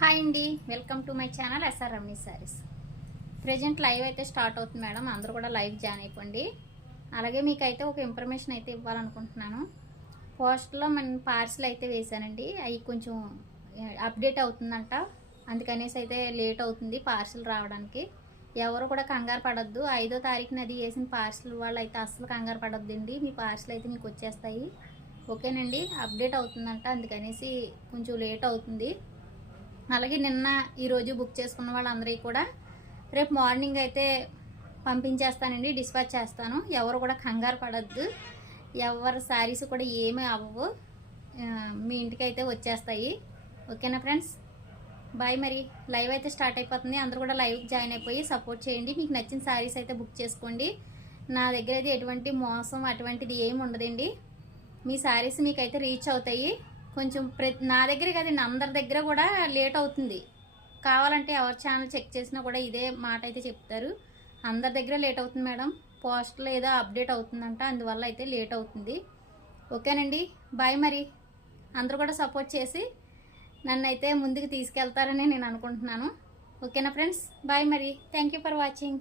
Hi అండి, welcome to my channel SR Ramani sarees. Present live అయితే start అవుతుంది madam. అందరూ కూడా లైవ్ జాయిన్ అయిపోండి. అలాగే మీకైతే ఒక ఇన్ఫర్మేషన్ అయితే ఇవ్వాలనుకుంటున్నాను. పోస్ట్లో మన పార్సిల్ అయితే వేశానండి. అవి కొంచెం అప్డేట్ అవుతుందంట, అందుకనేసి అయితే లేట్ అవుతుంది పార్సిల్ రావడానికి. ఎవరు కూడా కంగారు పడొద్దు. 5వ తారీఖున అది వేసిన పార్సిల్ వాళ్ళు అయితే అస్సలు కంగారు పడొద్దండి. మీ పార్సిల్ అయితే మీకు వచ్చేస్తాయి. ఓకేనండి, అప్డేట్ అవుతుందంట, అందుకనేసి కొంచెం లేట్ అవుతుంది. అలాగే నిన్న ఈరోజు బుక్ చేసుకున్న వాళ్ళందరికీ కూడా రేపు మార్నింగ్ అయితే పంపించేస్తానండి, డిస్పాచ్ చేస్తాను. ఎవరు కూడా కంగారు పడద్దు. ఎవరి శారీస్ కూడా ఏమీ అవ్వవు, మీ ఇంటికి అయితే వచ్చేస్తాయి. ఓకేనా ఫ్రెండ్స్, బాయ్. మరి లైవ్ అయితే స్టార్ట్ అయిపోతుంది. అందరూ కూడా లైవ్కి జాయిన్ అయిపోయి సపోర్ట్ చేయండి. మీకు నచ్చిన శారీస్ అయితే బుక్ చేసుకోండి. నా దగ్గర అయితే ఎటువంటి మోసం అటువంటిది ఏమి ఉండదండి. మీ శారీస్ మీకైతే రీచ్ అవుతాయి. కొంచెం నా దగ్గర కదండి, అందరి దగ్గర కూడా లేట్ అవుతుంది. కావాలంటే ఎవరి ఛానల్ చెక్ చేసినా కూడా ఇదే మాట అయితే చెప్తారు. అందరి దగ్గర లేట్ అవుతుంది మేడం, పోస్ట్లో ఏదో అప్డేట్ అవుతుందంట, అందువల్ల అయితే లేట్ అవుతుంది. ఓకేనండి, బాయ్. మరి అందరూ కూడా సపోర్ట్ చేసి నన్ను అయితే ముందుకు తీసుకెళ్తారని నేను అనుకుంటున్నాను. ఓకేనా ఫ్రెండ్స్, బాయ్. మరి థ్యాంక్ యూ ఫర్ వాచింగ్.